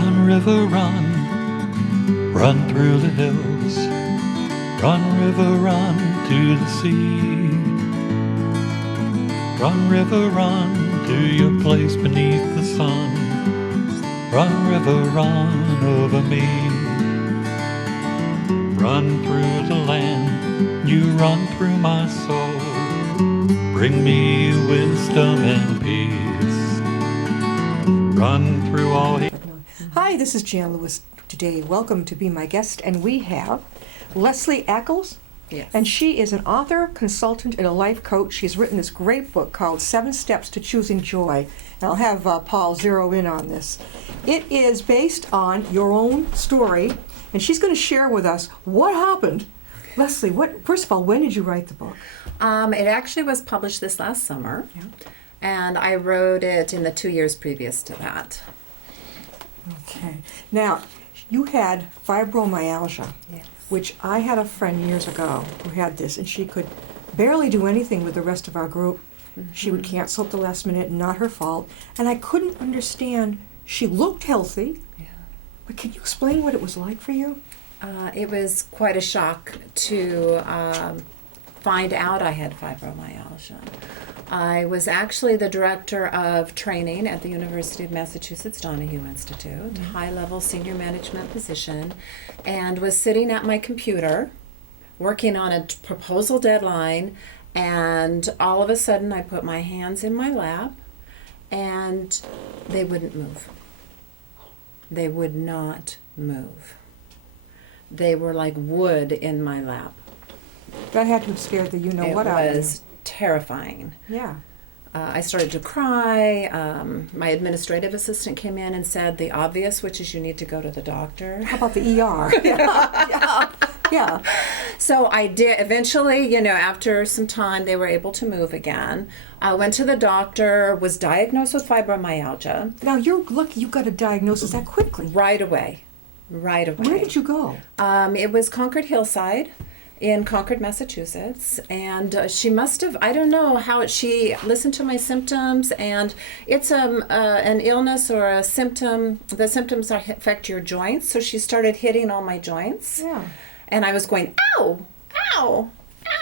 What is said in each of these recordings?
Run, river, run, run through the hills. Run, river, run to the sea. Run, river, run to your place beneath the sun. Run, river, run over me. Run through the land, you run through my soul. Bring me wisdom and peace. Run through all. Hi, this is Jan Lewis today. Welcome to be my guest, and we have Leslie Ackles. Yes. And she is an author, consultant, and a life coach. She's written this great book called 7 Steps to Choosing Joy. And I'll have Paul zero in on this. It is based on your own story, and she's going to share with us what happened. Leslie, first of all, when did you write the book? It actually was published this last summer, and I wrote it in the 2 years previous to that. Okay. Now, you had fibromyalgia, Yes. which I had a friend years ago who had this, and she could barely do anything with the rest of our group. Mm-hmm. She would cancel at the last minute, not her fault. And I couldn't understand. She looked healthy, but can you explain what it was like for you? It was quite a shock to find out I had fibromyalgia. I was actually the director of training at the University of Massachusetts Donahue Institute, high-level senior management position, and was sitting at my computer working on a proposal deadline, and all of a sudden I put my hands in my lap and they wouldn't move. They would not move. They were like wood in my lap. That had to have scared the you-know-what out of you. It was terrifying. Yeah. I started to cry. My administrative assistant came in and said the obvious, which is you need to go to the doctor. How about the ER? Yeah. So I did. Eventually, after some time, they were able to move again. I went to the doctor, was diagnosed with fibromyalgia. Now, you're lucky you got a diagnosis that quickly. Right away. Where did you go? It was Concord Hillside in Concord, Massachusetts, and she must have, I don't know how, she listened to my symptoms, and it's an illness or a symptom, the symptoms affect your joints, so she started hitting all my joints. Yeah. And I was going, ow, ow,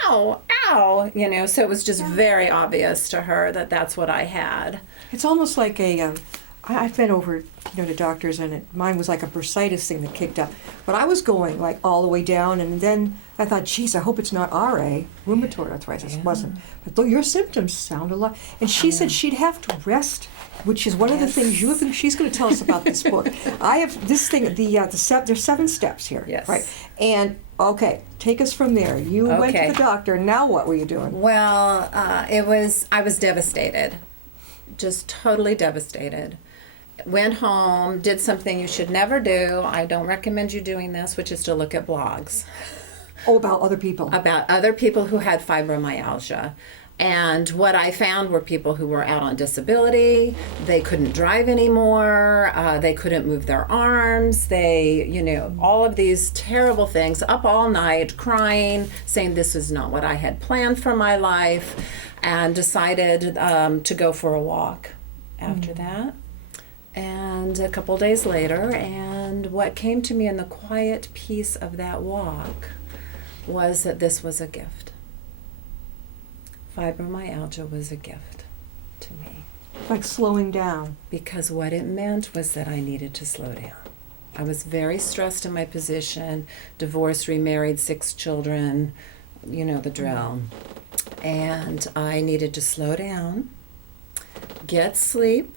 ow, ow, so it was just very obvious to her that that's what I had. It's almost like I've been over, to doctors, and mine was like a bursitis thing that kicked up. But I was going like all the way down, and then I thought, geez, I hope it's not RA, rheumatoid arthritis. It wasn't. But though your symptoms sound a lot. And she said she'd have to rest, which is one of the things you have. She's going to tell us about this book. I have this thing. There's 7 steps here. Yes. Right. And okay, take us from there. You went to the doctor. Now what were you doing? Well, I was devastated, just totally devastated. Went home, did something you should never do. I don't recommend you doing this, which is to look at blogs. Oh, about other people. About other people who had fibromyalgia. And what I found were people who were out on disability. They couldn't drive anymore. They couldn't move their arms. They, all of these terrible things, up all night, crying, saying this is not what I had planned for my life, and decided to go for a walk after that. And a couple days later, and what came to me in the quiet peace of that walk was that this was a gift. Fibromyalgia was a gift to me. Like slowing down. Because what it meant was that I needed to slow down. I was very stressed in my position, divorced, remarried, 6 children, the drill. And I needed to slow down, get sleep,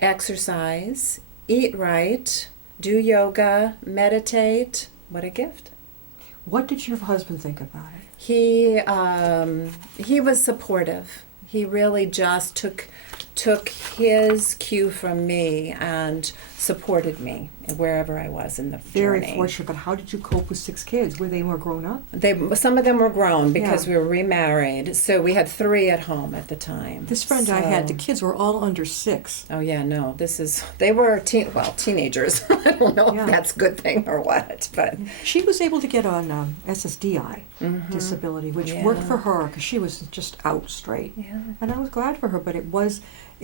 exercise, eat right, do yoga, meditate. What a gift. What did your husband think about it? He was supportive. He really just took his cue from me and supported me wherever I was in the Very journey. fortunate, but how did you cope with 6 kids? Were they more grown up? Some of them were grown because we were remarried, so we had 3 at home at the time. This friend I had, the kids were all under 6. Oh yeah, no, they were teenagers. I don't know if that's a good thing or what, but she was able to get on SSDI disability, which worked for her because she was just out straight. Yeah. And I was glad for her, but it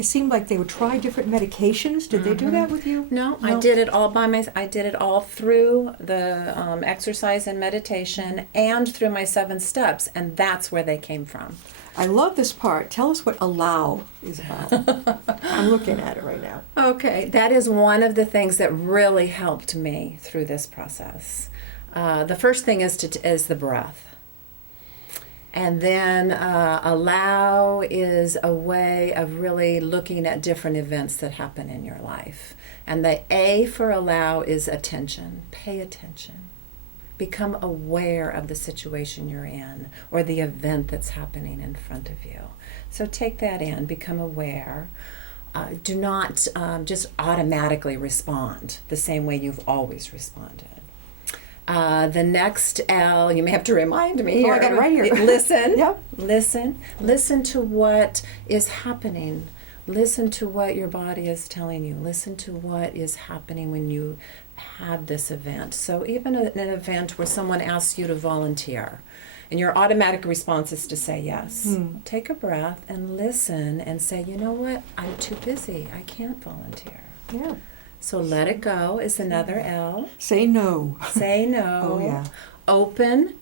seemed like they would try different medications. Did they do that with you? you? No, I did it all by myself. I did it all through the exercise and meditation and through my 7 steps, and that's where they came from. I love this part. Tell us what allow is about. I'm looking at it right now. Okay, that is one of the things that really helped me through this process. The first thing is the breath. And then allow is a way of really looking at different events that happen in your life. And the A for allow is attention. Pay attention. Become aware of the situation you're in or the event that's happening in front of you. So take that in, become aware. Do not just automatically respond the same way you've always responded. The next L, you may have to remind me. Oh, I got it right here. Listen. Yep. Listen. Listen to what is happening. Listen to what your body is telling you. Listen to what is happening when you have this event. So even an event where someone asks you to volunteer, and your automatic response is to say yes. Take a breath and listen and say, you know what? I'm too busy. I can't volunteer. Yeah. So let it go is another L. Say no. Say no. Oh, yeah. Open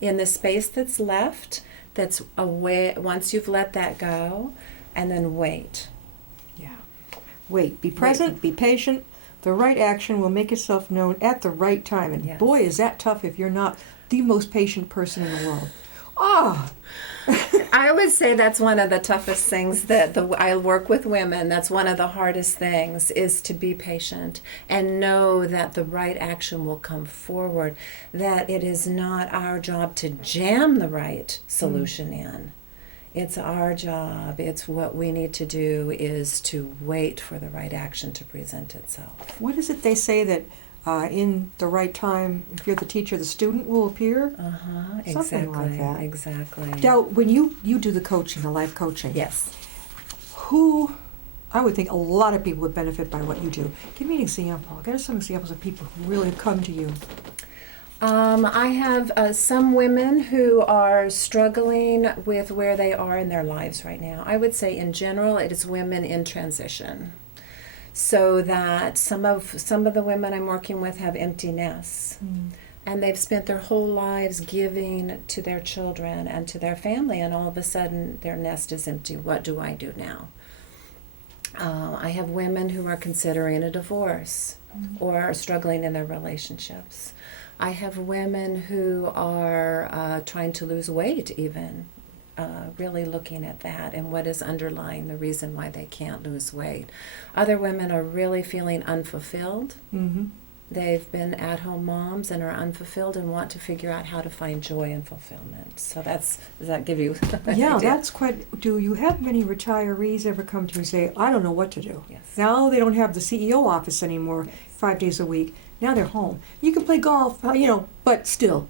in the space that's left, that's away once you've let that go, and then wait. Yeah. Wait. Be present. Be patient. The right action will make itself known at the right time. And Yes. boy, is that tough if you're not the most patient person in the world. Ah! I would say that's one of the toughest things that I work with women. That's one of the hardest things is to be patient and know that the right action will come forward, that it is not our job to jam the right solution in. It's our job. It's what we need to do is to wait for the right action to present itself. What is it they say that in the right time, if you're the teacher, the student will appear? Exactly. Something like that. Exactly. Now, when you do the coaching, the life coaching, Yes. who, I would think a lot of people would benefit by what you do. Give me an example. Get us some examples of people who really have come to you. I have some women who are struggling with where they are in their lives right now. I would say in general it is women in transition. So that some of the women I'm working with have empty nests. And they've spent their whole lives giving to their children and to their family, and all of a sudden their nest is empty. What do I do now? I have women who are considering a divorce or are struggling in their relationships. I have women who are trying to lose weight even, really looking at that and what is underlying the reason why they can't lose weight. Other women are really feeling unfulfilled. They've been at-home moms and are unfulfilled and want to figure out how to find joy and fulfillment. So does that give you an Yeah, idea? that's quite. Do you have many retirees ever come to you and say, I don't know what to do? Yes. Now they don't have the CEO office anymore, 5 days a week. Now they're home. You can play golf, but still.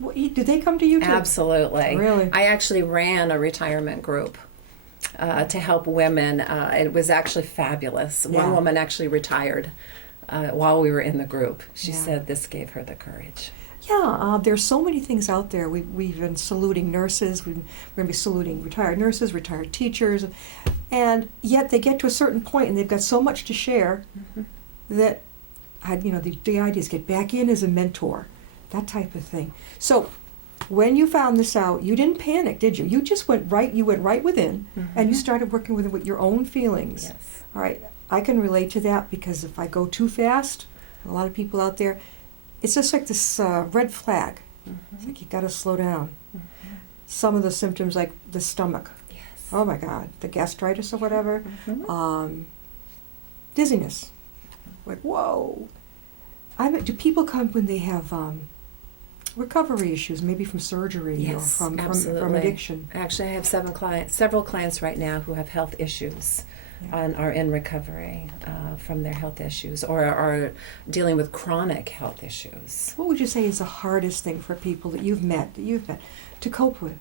Do they come to you too? Absolutely. Really? I actually ran a retirement group to help women. It was actually fabulous. Yeah. One woman actually retired while we were in the group. She Yeah. said this gave her the courage. Yeah, there's so many things out there. We've been saluting nurses. We're going to be saluting retired nurses, retired teachers. And yet they get to a certain point and they've got so much to share that, the ideas get back in as a mentor, that type of thing. So when you found this out, you didn't panic, did you? You just went right within and you started working with your own feelings. Yes. All right, I can relate to that because if I go too fast, a lot of people out there, it's just like this red flag. It's like you got to slow down. Some of the symptoms, like the stomach. Yes. Oh my God, the gastritis or whatever. Dizziness. Like, whoa. Do people come when they have recovery issues, maybe from surgery Yes, or from absolutely. addiction? Actually, I have several clients right now who have health issues and are in recovery from their health issues or are dealing with chronic health issues. What would you say is the hardest thing for people that you've met to cope with?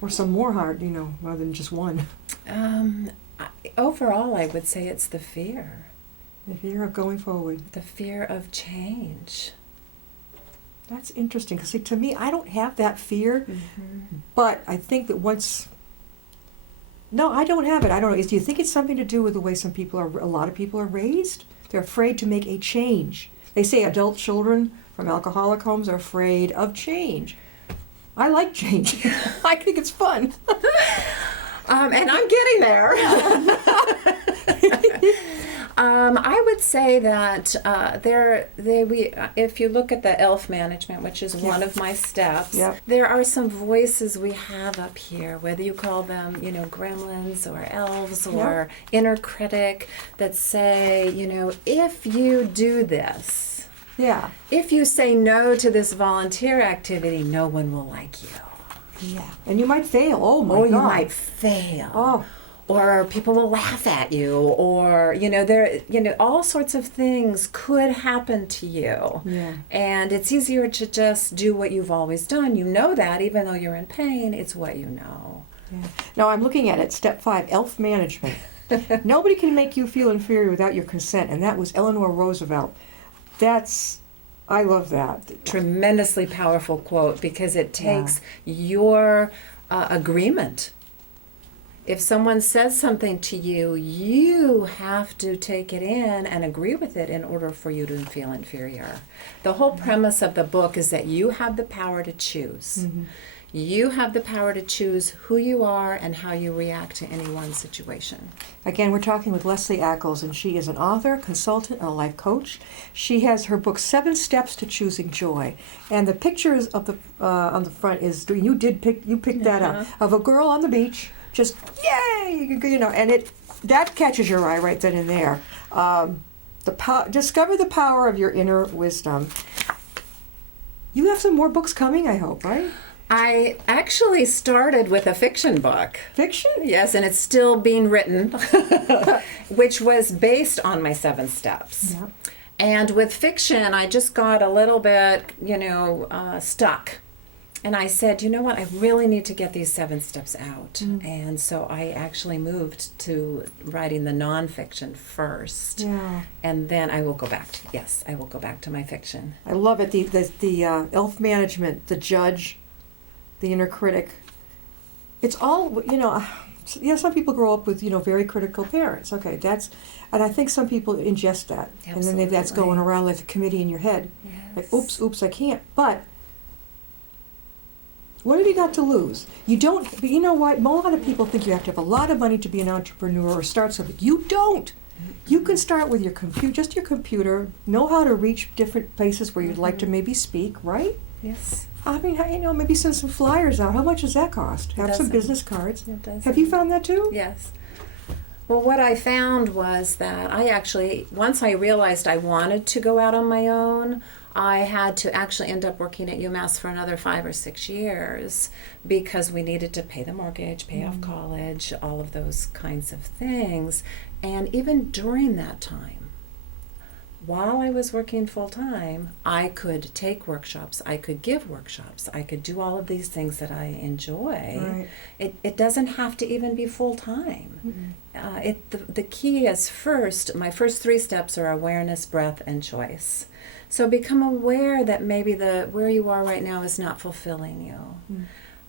Or some more hard, rather than just one? Overall, I would say it's the fear. The fear of going forward. The fear of change. That's interesting, because to me, I don't have that fear, but I think that No, I don't have it. I don't know. Do you think it's something to do with the way a lot of people are raised? They're afraid to make a change. They say adult children from alcoholic homes are afraid of change. I like change. I think it's fun. And I'm getting there. I would say that if you look at the ELF management, which is one of my steps, there are some voices we have up here, whether you call them, gremlins or elves or inner critic, that say, if you do this, if you say no to this volunteer activity, no one will like you. Yeah, and you might fail. Oh my God! You might fail. Oh. Or people will laugh at you, or all sorts of things could happen to you. Yeah. And it's easier to just do what you've always done. You know that, even though you're in pain, it's what you know. Yeah. Now I'm looking at it. Step 5: ELF management. Nobody can make you feel inferior without your consent, and that was Eleanor Roosevelt. I love that. Tremendously powerful quote, because it takes your agreement. If someone says something to you, you have to take it in and agree with it in order for you to feel inferior. The whole premise of the book is that you have the power to choose. Mm-hmm. You have the power to choose who you are and how you react to any one situation. Again, we're talking with Leslie Ackles, and she is an author, consultant, and a life coach. She has her book, 7 Steps to Choosing Joy. And the pictures of the on the front is, you picked that up, of a girl on the beach, just, yay, and that catches your eye right then and there. Discover the power of your inner wisdom. You have some more books coming, I hope, right? I actually started with a fiction book. Fiction? Yes, and it's still being written, which was based on my 7 steps. Yeah. And with fiction, I just got a little bit, stuck. And I said, you know what, I really need to get these 7 steps out. Mm. And so I actually moved to writing the nonfiction first. Yeah. And then I will go back to my fiction. I love it. The ELF management, the judge, the inner critic. It's all, some people grow up with, very critical parents. Okay, and I think some people ingest that. Absolutely. And then that's going around like a committee in your head. Yes. Like, oops, I can't. But what have you got to lose? You don't, but you know what? A lot of people think you have to have a lot of money to be an entrepreneur or start something. You don't. You can start with your computer, know how to reach different places where you'd like to maybe speak, right? Yes. I mean, maybe send some flyers out. How much does that cost? Have some business cards. It does. Have you found that too? Yes. Well, what I found was that once I realized I wanted to go out on my own, I had to actually end up working at UMass for another 5 or 6 years because we needed to pay the mortgage, pay off college, all of those kinds of things. And even during that time, while I was working full-time, I could take workshops, I could give workshops, I could do all of these things that I enjoy. Right. It doesn't have to even be full-time. Mm-hmm. The key is my first 3 steps are awareness, breath, and choice. So become aware that maybe where you are right now is not fulfilling you.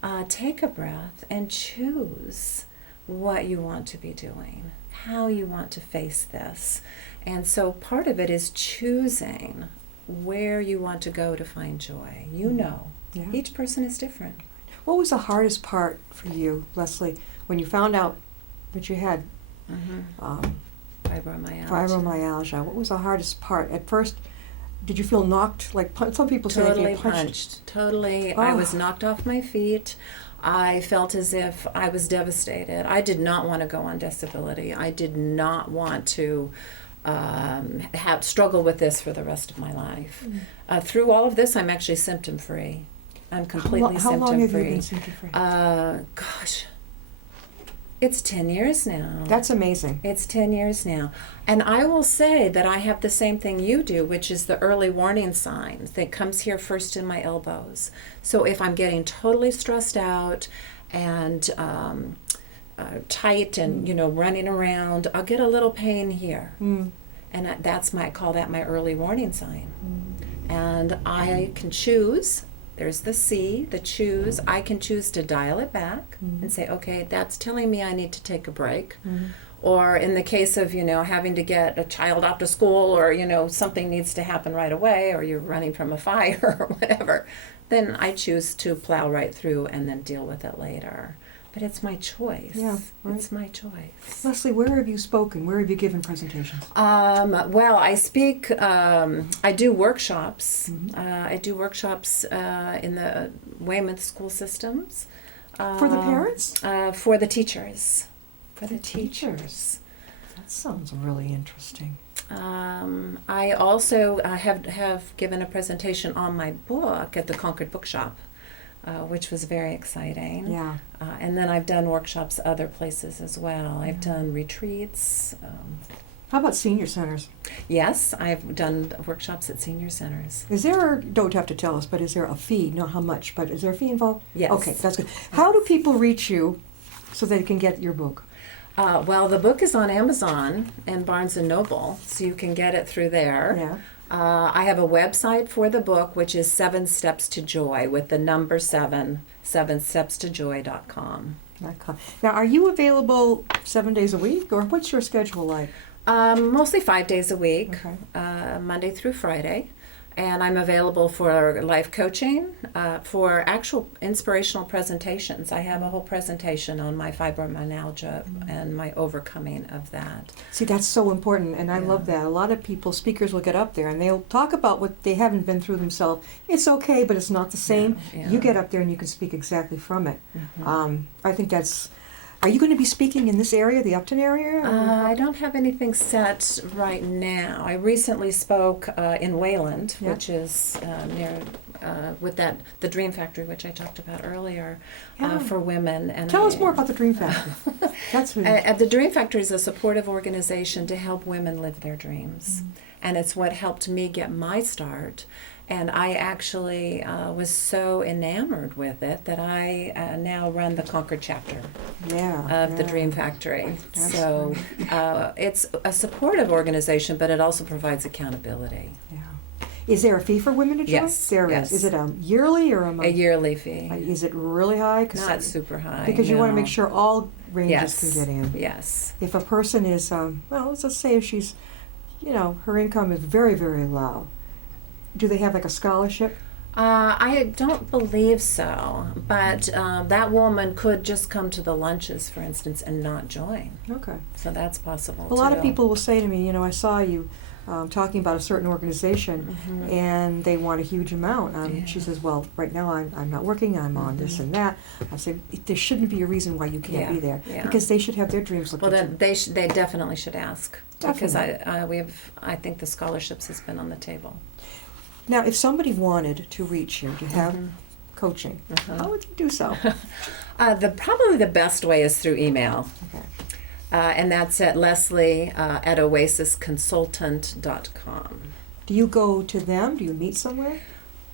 Mm. Take a breath and choose what you want to be doing, how you want to face this. And so part of it is choosing where you want to go to find joy. Each person is different. What was the hardest part for you, Leslie, when you found out that you had fibromyalgia? What was the hardest part? At first, did you feel knocked? Like some people say, totally punched. Totally. Oh. I was knocked off my feet. I felt as if I was devastated. I did not want to go on disability. I did not want to struggle with this for the rest of my life. Mm. Through all of this, I'm actually symptom-free. I'm completely symptom-free. How long have you been symptom-free? Gosh, it's 10 years now. That's amazing. It's 10 years now. And I will say that I have the same thing you do, which is the early warning sign that comes here first in my elbows. So if I'm getting totally stressed out and tight and running around, I'll get a little pain here, and I call that my early warning sign. And I can choose. There's the C, the choose. I can choose to dial it back and say, okay, that's telling me I need to take a break, Or in the case of, having to get a child off to school, or, something needs to happen right away, or you're running from a fire or whatever, then I choose to plow right through and then deal with it later. But it's my choice. Yeah, right. It's my choice. Leslie, where have you spoken? Where have you given presentations? Well, I speak, I do workshops. Mm-hmm. I do workshops in the Weymouth school systems. For the parents? For the teachers. For the teachers. teachers. That sounds really interesting. I also have given a presentation on my book at the Concord Bookshop, which was very exciting. Yeah. And then I've done workshops other places as well. I've done retreats. How about senior centers? Yes, I've done workshops at senior centers. Is there, don't have to tell us, but is there a fee? Not how much, but is there a fee involved? Yes. Okay, that's good. How do people reach you so they can get your book? Well, the book is on Amazon and Barnes & Noble, so you can get it through there. Yeah. I have a website for the book, which is 7 Steps to Joy, with the number 7, 7stepstojoy.com. Now, are you available 7 days a week, or what's your schedule like? Mostly 5 days a week, Okay. Monday through Friday. And I'm available for life coaching, for actual inspirational presentations. I have a whole presentation on my fibromyalgia and my overcoming of that. See, that's so important, and I Yeah. love that. A lot of speakers will get up there, and they'll talk about what they haven't been through themselves. It's okay, but it's not the same. Yeah. You get up there and you can speak exactly from it. Mhm. I think that's... Are you going to be speaking in this area, the Upton area? I don't have anything set right now. I recently spoke in Wayland, Yeah. which is near with the Dream Factory, which I talked about earlier, Yeah. for women. And Tell us more about the Dream Factory. That's really... The Dream Factory is a supportive organization to help women live their dreams, and it's what helped me get my start. And I actually was so enamored with it that I now run the Concord chapter of the Dream Factory. That's So it's a supportive organization, but it also provides accountability. Yeah. Is there a fee for women to join? Yes, There is. yes. Is it a yearly or a A month? yearly fee. Is it really high? Not super high. Because you want to no. make sure all ranges Yes. can get in. Yes. If a person is, well, let's just say if she's, her income is very, very low, do they have like a scholarship? I don't believe so, but that woman could just come to the lunches, for instance, and not join. Okay. So that's possible. A lot of too. people will say to me, I saw you talking about a certain organization, Mhm. and they want a huge amount. Yeah. She says, well, right now I'm not working, I'm on this and that. I say, there shouldn't be a reason why you can't Yeah, be there, yeah. because they should have their dreams looked Well, into. then they definitely should ask, because Definitely. I think the scholarships has been on the table. Now, if somebody wanted to reach you, to have Mhm. coaching, Mhm. how would you do so? Probably the best way is through email. Okay. And that's at Leslie at oasisconsultant.com. Do you go to them? Do you meet somewhere?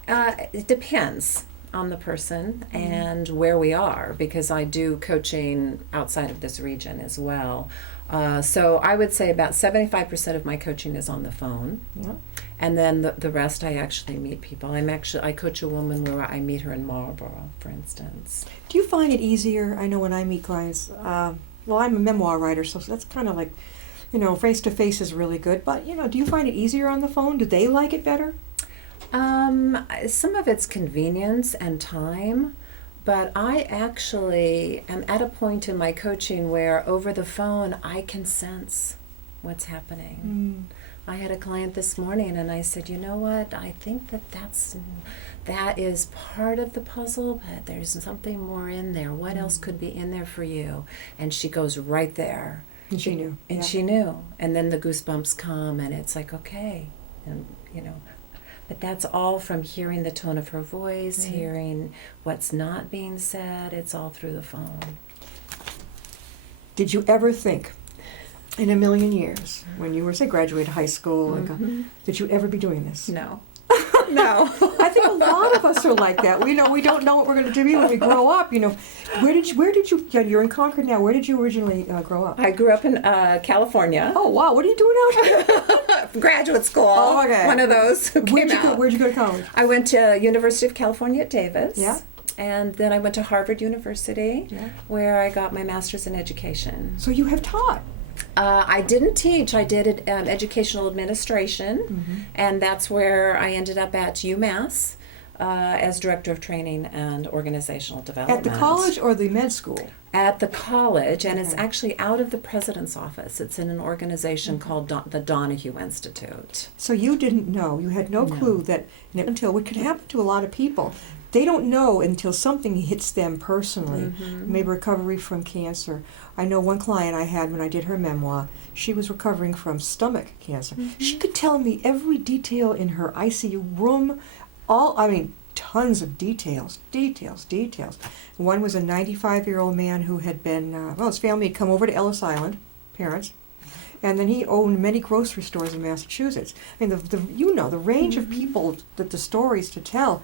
It depends on the person and where we are, because I do coaching outside of this region as well. So I would say about 75% of my coaching is on the phone. Yeah. And then the rest, I actually meet people. I coach a woman where I meet her in Marlborough, for instance. Do you find it easier? I know when I meet clients, well, I'm a memoir writer, so that's kind of like, face to face is really good. But, do you find it easier on the phone? Do they like it better? Some of it's convenience and time, but I actually am at a point in my coaching where over the phone I can sense what's happening. I had a client this morning and I said, you know what, I think that is part of the puzzle, but there's something more in there. What else could be in there for you? And she goes right there. And she knew. And Yeah. she knew. And then the goosebumps come and it's like, okay. And, but that's all from hearing the tone of her voice, hearing what's not being said. It's all through the phone. Did you ever think, in a million years, when you were, say, graduated high school, that you'd ever be doing this? No. No. I think a lot of us are like that. We don't know what we're going to do when we grow up. Where did you? Yeah, you're in Concord now. Where did you originally grow up? I grew up in California. Oh wow, what are you doing out here? Graduate school. Oh, okay. One of those who came out. Where'd you go to college? I went to University of California at Davis. Yeah. And then I went to Harvard University, Yeah. where I got my master's in education. So you have taught. I didn't teach. I did educational administration, and that's where I ended up at UMass as director of training and organizational development. At the college or the med school? At the college, and it's Okay. actually out of the president's office. It's in an organization called the Donahue Institute. So you didn't know, you had no clue that until what could happen to a lot of people, they don't know until something hits them personally, maybe recovery from cancer. I know one client I had when I did her memoir, she was recovering from stomach cancer. She could tell me every detail in her ICU room, tons of details. One was a 95-year-old man who had been, his family had come over to Ellis Island, parents, and then he owned many grocery stores in Massachusetts. I mean, the range of people that the stories to tell.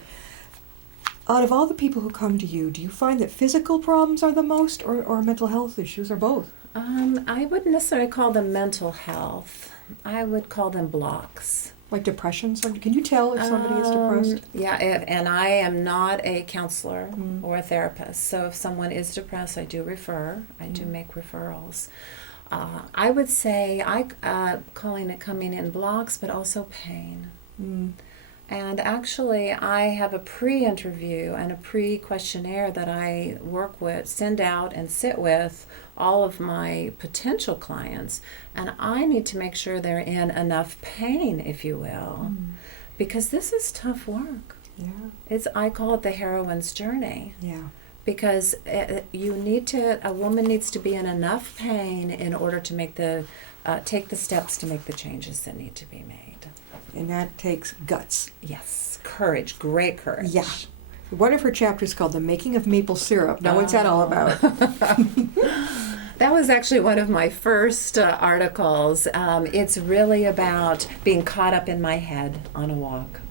Out of all the people who come to you, do you find that physical problems are the most, or mental health issues, or both? I wouldn't necessarily call them mental health. I would call them blocks. Like depression? Can you tell if somebody is depressed? Yeah, and I am not a counselor or a therapist. So if someone is depressed, I do refer. I do make referrals. I would say calling it coming in blocks, but also pain. And actually, I have a pre-interview and a pre-questionnaire that I work with, send out and sit with all of my potential clients. And I need to make sure they're in enough pain, if you will, because this is tough work. Yeah. I call it the heroine's journey. Yeah. Because a woman needs to be in enough pain in order to take the steps to make the changes that need to be made. And that takes guts. Yes, courage, great courage. Yeah. One of her chapters is called The Making of Maple Syrup. Now, what's that all about? That was actually one of my first articles. It's really about being caught up in my head on a walk.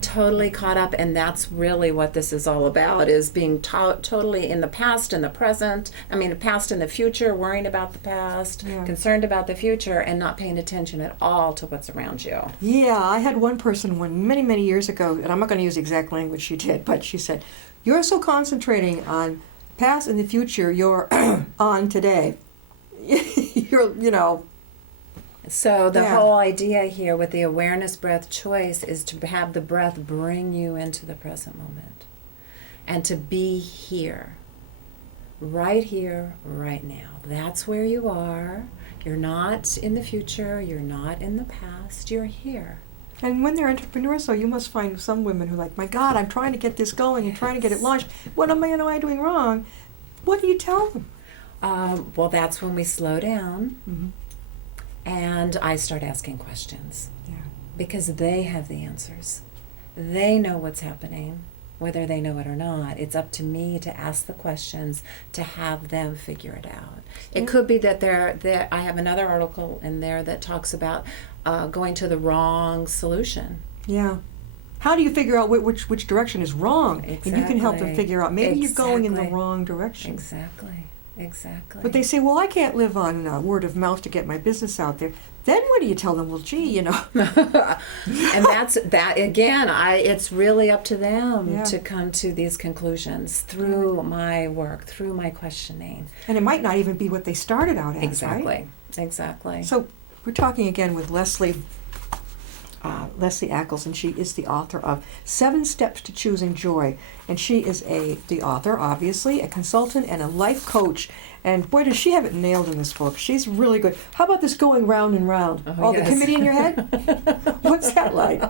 Totally caught up, and that's really what this is all about, is being totally in the past and the present. The past and the future, worrying about the past, concerned about the future, and not paying attention at all to what's around you. Yeah, I had one person many years ago, and I'm not going to use the exact language she did, but she said, "You're so concentrating on past and the future, you're on today." So the whole idea here with the awareness breath choice is to have the breath bring you into the present moment and to be here, right now. That's where you are. You're not in the future. You're not in the past. You're here. And when they're entrepreneurs, though, you must find some women who are like, "My God, I'm trying to get this going and trying to get it launched. What am I doing wrong?" What do you tell them? Well, that's when we slow down. And I start asking questions. Yeah. Because they have the answers. They know what's happening, whether they know it or not. It's up to me to ask the questions, to have them figure it out. It could be that I have another article in there that talks about going to the wrong solution. Yeah. How do you figure out which direction is wrong? Exactly. And you can help them figure out, maybe you're going in the wrong direction. Exactly. But they say, "Well, I can't live on word of mouth to get my business out there." Then what do you tell them? "Well, gee, And that's that again. It's really up to them to come to these conclusions through my work, through my questioning. And it might not even be what they started out as, right? Exactly. So we're talking again with Leslie Ackles, and she is the author of 7 Steps to Choosing Joy. And she is the author, obviously, a consultant and a life coach. And boy, does she have it nailed in this book. She's really good. How about this going round and round? Yes. The committee in your head? What's that like?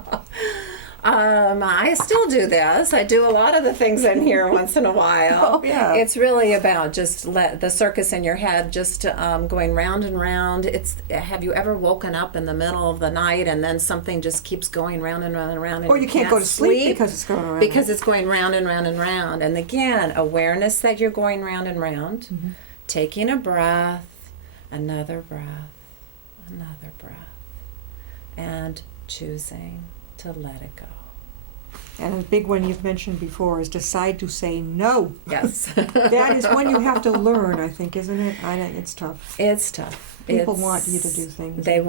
I still do this. I do a lot of the things in here once in a while. Oh, yeah. It's really about just let the circus in your head, just going round and round. Have you ever woken up in the middle of the night and then something just keeps going round and round and round? And Or you can't go to sleep because it's going around. Because it's going round and round and round. And again, awareness that you're going round and round, taking a breath, another breath, and choosing to let it go. And a big one you've mentioned before is decide to say no. Yes. That is one you have to learn, I think, isn't it? I know it's tough. It's tough. People want you to do things. They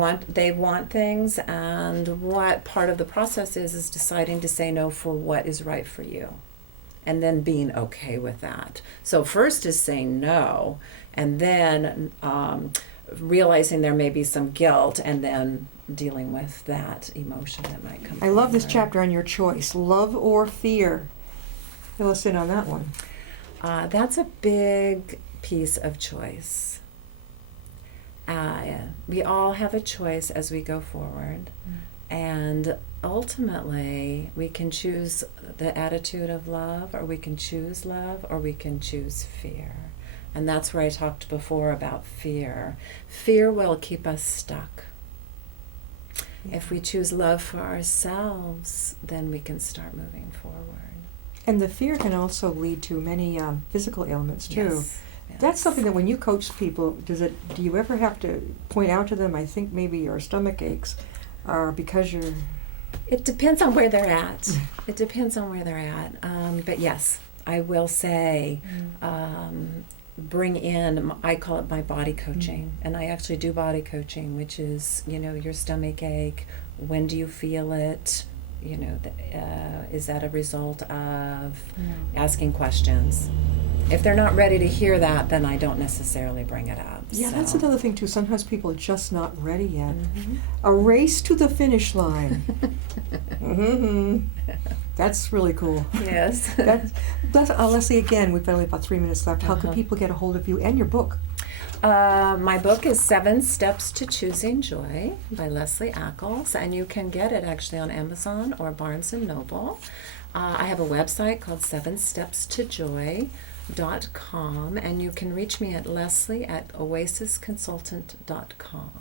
want things, and what part of the process is deciding to say no for what is right for you, and then being okay with that. So first is saying no, and then realizing there may be some guilt and then dealing with that emotion that might come. I love this forward. chapter on your choice, love or fear. Fill us in on that one. That's a big piece of choice. We all have a choice as we go forward, and ultimately we can choose the attitude of love, or we can choose love, or we can choose fear. And that's where I talked before about fear. Fear will keep us stuck. If we choose love for ourselves, then we can start moving forward. And the fear can also lead to many physical ailments too. Yes. That's something that when you coach people, do you ever have to point out to them, I think maybe your stomach aches are because you're... It depends on where they're at. It depends on where they're at. But yes, I will say, bring in, I call it my body coaching. And I actually do body coaching, which is, your stomach ache, when do you feel it? Is that a result of asking questions? If they're not ready to hear that, then I don't necessarily bring it up. Yeah, so. that's another thing too. Sometimes people are just not ready yet. Mhm. A race to the finish line. That's really cool. Yes. Leslie, again, we've got only about 3 minutes left. How can people get a hold of you and your book? My book is 7 Steps to Choosing Joy by Leslie Ackles, and you can get it actually on Amazon or Barnes & Noble. I have a website called 7stepstojoy.com, and you can reach me at leslie@oasisconsultant.com.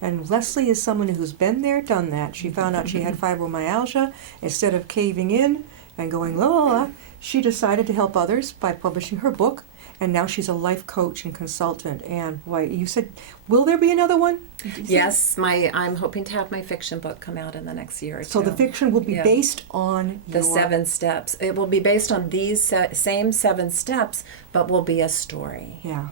And Leslie is someone who's been there, done that. She found out she had fibromyalgia. Instead of caving in and going, la, la, la, she decided to help others by publishing her book. And now she's a life coach and consultant. And boy, you said, will there be another one? Yes, I'm hoping to have my fiction book come out in the next year or two. So the fiction will be based on the your... 7 steps. It will be based on these same 7 steps, but will be a story. Yeah.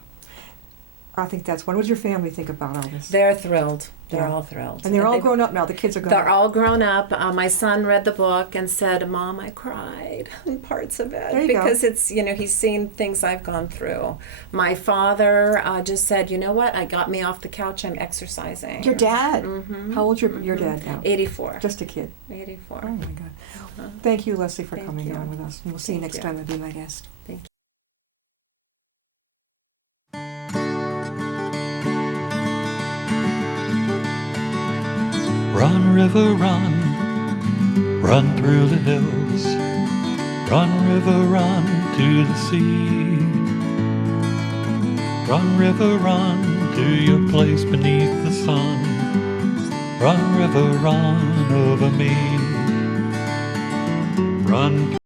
I think that's one. What does your family think about all this? They're thrilled. They're Yeah. all thrilled. And they're all grown up now. The kids are grown They're up. all grown up. My son read the book and said, "Mom, I cried in parts of it There you go. because it's, he's seen things I've gone through." My father just said, "You know what? I got me off the couch. I'm exercising." Your dad? Mhm. How old's your dad now? 84. Just a kid. 84. Oh my God. Thank you, Leslie, for Thank coming you. on with us. And we'll see you Thank next you. time. I'll be my guest. Thank you. Run, river, run, run through the hills. Run, river, run to the sea. Run, river, run to your place beneath the sun. Run, river, run over me. Run.